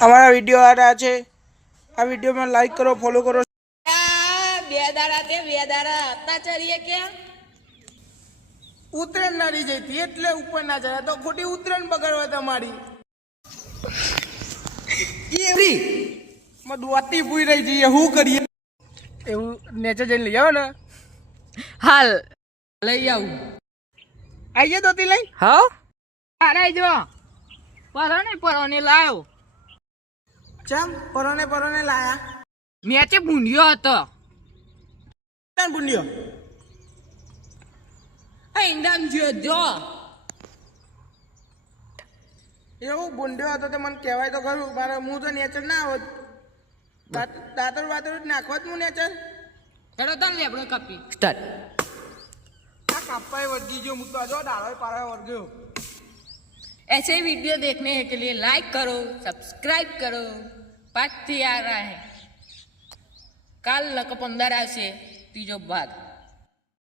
हमारा वीडियो आ रहा है। आ वीडियो में लाइक करो, फॉलो करो। उतरण ना रही जती એટલે ઉપર ના જાય તો ખોટી ઉતરણ બગાડવા તમારી એવી માં દોતી પૂઈ રહી જઈએ હું કરીએ એવું નેચર જઈને લઈ આવો ને હાલ લઈ આવું આઈએ દોતી લઈ હા અરે જો પરોને લાયો ચમ પરોને લાયા મેચે ભૂંડ્યો હતો કોણ ભૂંડ્યો ઈંડામ જો એવું ભૂંડ્યો હતો તો મને કહેવાય તો ખરું મારે હું તો નેચર ના આવત દાતર જ નાખવા જ હું નેચર ચલો તને લેબડો કાપી સ્ટાર્ટ આ કાપાય વર્ગી ગયો હું તો આજો ડાળો પાડો વર્ગ્યો ऐसे वीडियो देखने के लिए लाइक करो सब्सक्राइब करो पार्ट 3 आ रहा है काल 15 આવશે ત્રીજો ભાગ